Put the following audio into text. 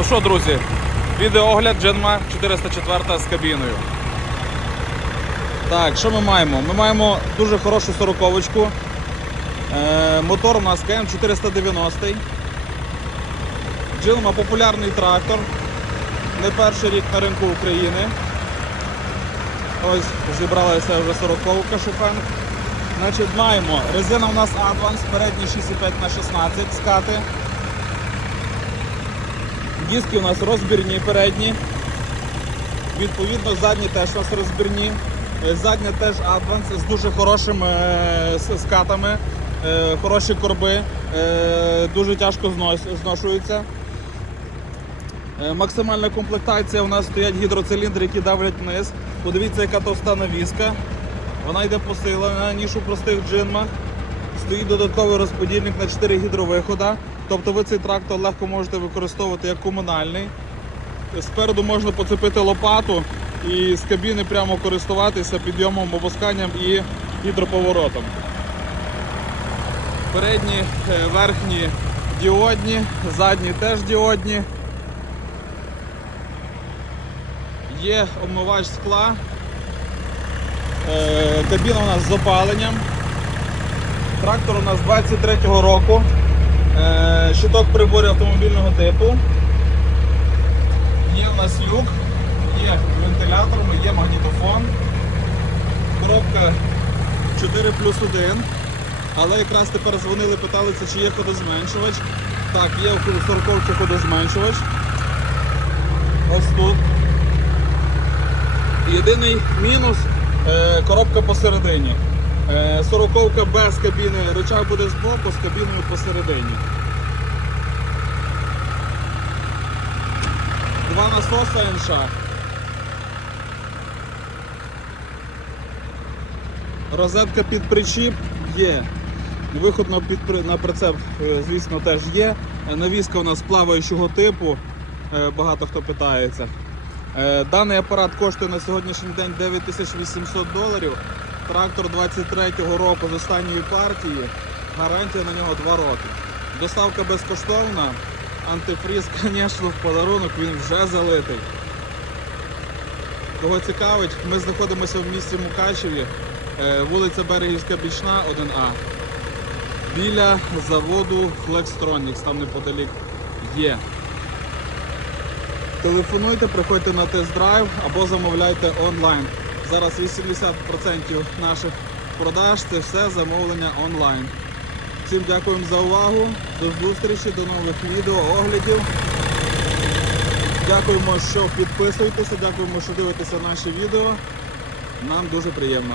Ну що, друзі, відеоогляд Дженма 404 з кабіною. Так, що ми маємо? Ми маємо дуже хорошу сороковочку. Е, мотор у нас КМ 490. Джинма популярний трактор. Не перший рік на ринку України. Ось зібралася вже 40-ка шофен. Значить, маємо резина у нас Advance, передні 6,5 на 16 скати. Диски у нас розбірні передні. Відповідно, задні теж у нас розбірні. Е, Задня теж Advance з дуже хорошими е, скатами, е, хороші корби, дуже тяжко зношуються. Максимальна комплектація у нас стоять гідроциліндри, які давлять вниз. Подивіться, яка товста навіска. Вона йде посилена, ніж у простих джинмах. Стоїть додатковий розподільник на 4 гідровихода. Тобто ви цей трактор легко можете використовувати як комунальний. Спереду можна поцепити лопату і з кабіни прямо користуватися підйомом, опусканням і гідроповоротом. Передні, е, верхні діодні, задні теж діодні. Є обмивач скла. Е, Кабіна у нас з опаленням. Трактор у нас 23-го року. Е, Щиток приборів автомобільного типу. Є у нас люк, є вентилятор, є магнітофон. Коробка 4 плюс 1. Але якраз тепер дзвонили, питалися, чи є ходозменшувач. Так, є у 40 ходозменшувач. Ось тут. Єдиний мінус е, коробка посередині. Е, Сороковка без кабіни, рычаг буде збоку, з кабіною посередині. Два насоса НШ. Розетка під причіп є. Виход на, під, на прицеп, е, звісно, теж є. Е, Навіска у нас плаваючого типу, багато хто питається. Даний апарат коштує на сьогоднішній день 9800 доларів. Трактор 23-го року з останньої партії. Гарантія на нього 2 роки. Доставка безкоштовна. Антифріз, звісно, в подарунок він вже залитий. Кого цікавить, ми знаходимося в місті Мукачеві, е, вулиця Берегівська Бічна, 1А. Біля заводу Flextronics, там неподалік є. Телефонуйте, приходьте на тест-драйв або замовляйте онлайн. Зараз 80% наших продаж це все замовлення онлайн. Всім дякуємо за увагу. До зустрічі, до нових відео, оглядів. Дякуємо, що підписуєтеся, дякуємо, що дивитеся наші відео. Нам дуже приємно.